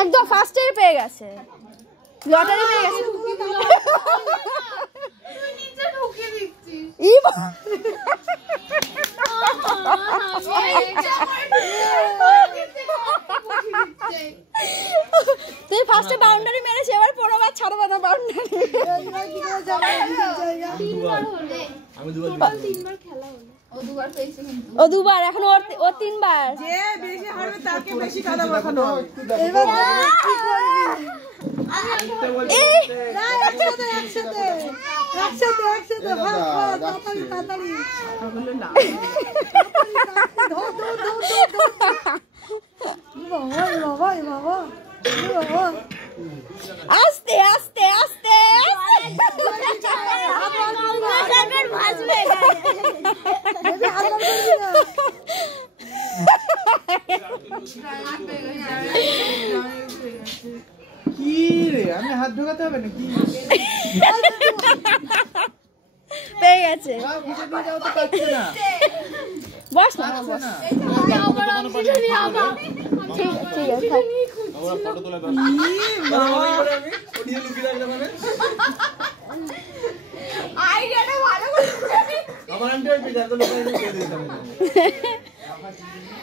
একদম ফার্স্টেই পেয়ে গেছে, লটারি পেয়ে গেছে। তুই ফার্স্টে বাউন্ডারি মেরেছিস, এবার 15 বার ছাড়বো না বাউন্ডারি। ও দুবার, এখন ও 3 বার। যে বেশি হারবে তাকে বেশি কাদা মাখানো হবে। আস্তে আস্তে আস্তে কি রে, আমি হাত ঢোকাতে হবে নাকি? পেয়ে গেছে। বস না, ঠিক আছে।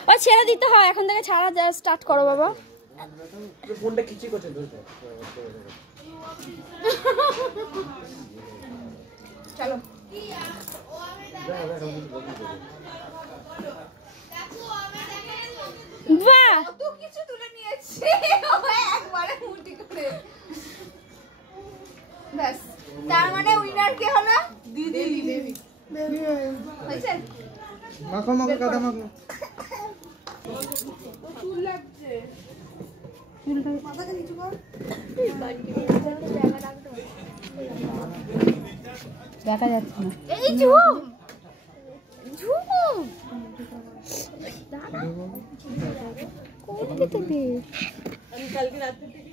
ও ছেড়ে দিতে হয়, এখন থেকে ছাড়া যা স্টার্ট করো বাবা। ফোনটা খিচি করছে চলো বাহ, কত কিছু তুলে নিয়েছে একবারে মুটি করে। ব্যাস, তার মানে উইনার কে হলো? দিদি। দেবী হয়েছে। মাখো মাখো কাদা মাখো। চুল লাগছে, মাথাটা নিচু কর। দেখা যাচ্ছে না। এই ঝুম ঝুম কোথায় থেকে? আমি কালকে রাতে থেকে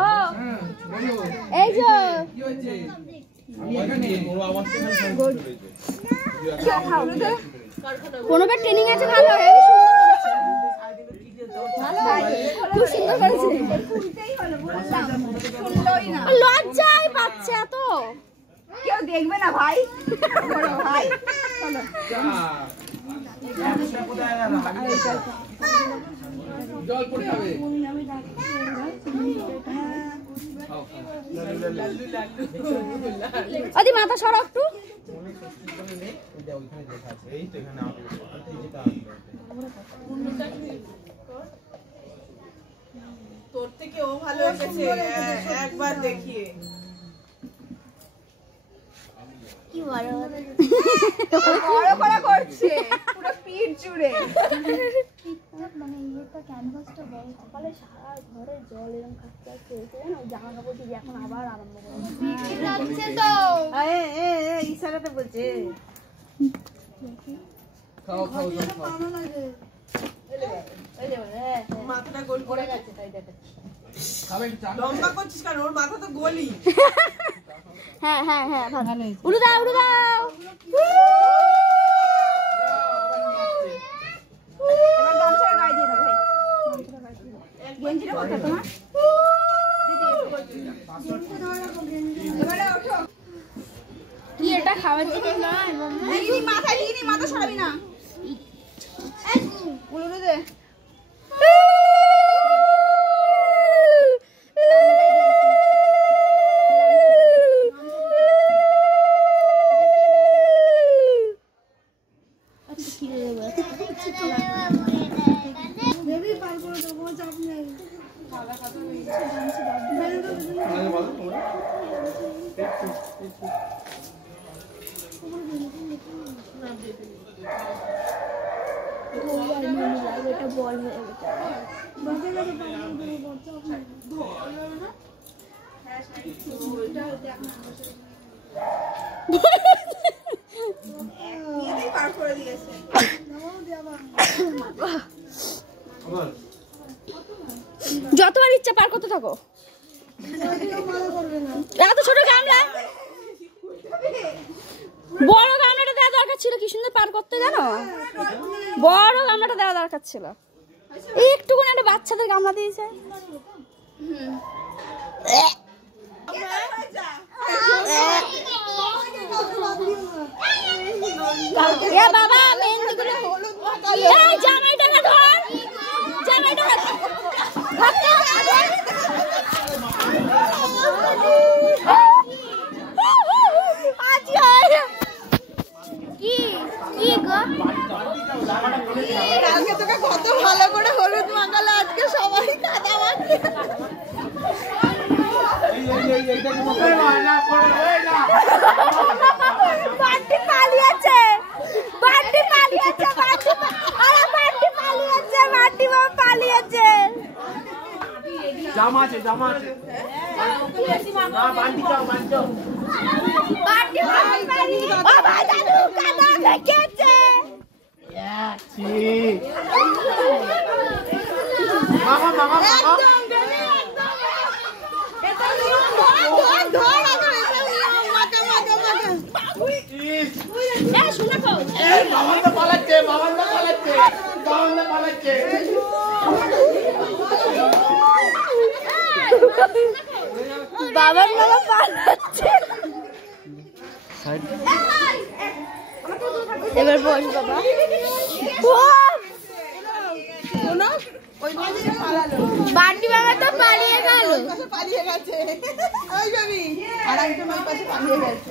ও এই যে কোনোবার ট্রেনিং আছে, ভালো খুব সুন্দর করেছে। লজ্জায় পাচ্ছে এত, কেউ দেখবে না ভাই। ভাই জল পড়ে যাবে। আদি মাথা সরা একটু। তোর থেকে ও ভালো এসেছে একবার দেখিয়ে। কি বড় বড় করছে পুরো পিঠ জুড়ে। মানে ইয়েটা ক্যানভাসটা বড়, সকালে সারা ঘরে জল এরকম খাচ্ছে আছে, জানো জামা কাপড় দিয়ে এখন আবার আরম্ভ করছে তো। ইশারাতে বলছে খাও খাও মাথাটা গোল করে গেছে, তাই দেখে লম্বা করছিস কারণ ওর মাথা তো গোলই। হ্যাঁ হ্যাঁ হ্যাঁ ভালো। উড়ে দাও উড়ে দাও। এবার গামছাটা গায়ে দিয়ে দাও ভাই। গেঞ্জিটা কোথায় তোমার? এবারে ওঠো। কি এটা খাবার দিকে নয় মাম্মা? এই মাথায় দিই নি, মাথা সরাবি না। উড়ে দে। এটা বল হয়ে গেছে। যতবার ইচ্ছা পার করতে থাকো। এত ছোট গামলা, বড় গামলা দরকার ছিল, কি সুন্দর পার করতে জানো, বড় গামলাটা দেওয়া দরকার ছিল। একটুকুন একটা বাচ্চাদের গামলা দিয়েছে। বাবা জামাইটা না ধর, জামাইটা কালকে তোকে কত ভালো করে হলুদ মাখালো, আজকে সবাই কাদা মাখে। বান্টি পালিয়েছে, বান্টি পালিয়েছে, বান্টি পালিয়েছে, বান্টি বাবা পালিয়েছে। জামা আছে, জামা আছে। না বান্টি যাও, বান্টি যাও। বান্টি পালিয়েছে, বাবা দাদু কাদা মেখেছে। মামা মামা মামা পালাচ্ছে, বাবানটা পালাচ্ছে, বাবানটা পালাচ্ছে। বাবার বাবা পালাচ্ছে। এবার বস বাবা। বান্টি বাবা তো পালিয়ে গেল, পালিয়ে গেছে ওই ভাবি, আর একজন ওই পাশে পালিয়ে গেছে।